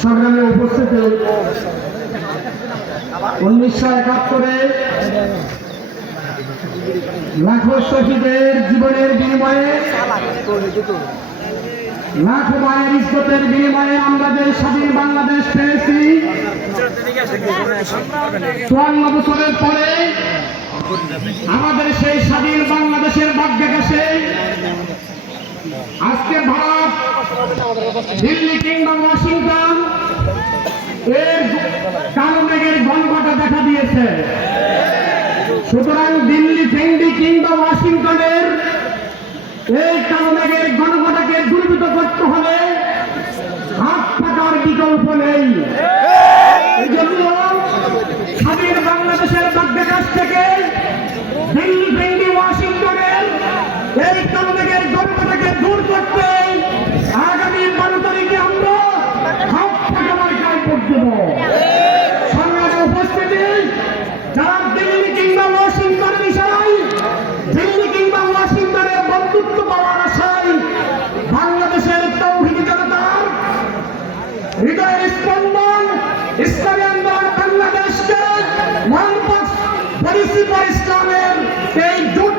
সংগ্রামে উপস্থিতি উনিশশো একাত্তরে লাখো শহীদের জীবনের বিনিময়ে, লাখো মায়ের ইজ্জতের বিনিময়ে আমরা যে স্বাধীন বাংলাদেশ পেয়েছি, চুয়ান্ন বছরের পরে আমাদের সেই স্বাধীন বাংলাদেশের ভাগ্যাকাশে আজকে ভারত দিল্লি কিংবা ওয়াশিংটন এর কালো মেঘের গণঘটা দেখা দিয়েছে। সুতরাং দিল্লি ফেন্ডি কিংবা ওয়াশিংটনের এই কালো মেঘের গণঘটাকে দুর্বৃত করতে হলে হাত থাকার বিকল্প নেই। এই স্বাধীন বাংলাদেশের থেকে ফেন্ডি ওয়াশিংটনের এই দূর করতে ইসলামী আন্দোলন বাংলাদেশকে মোহাম্মদ ফরিসি ইসলামের এই জোট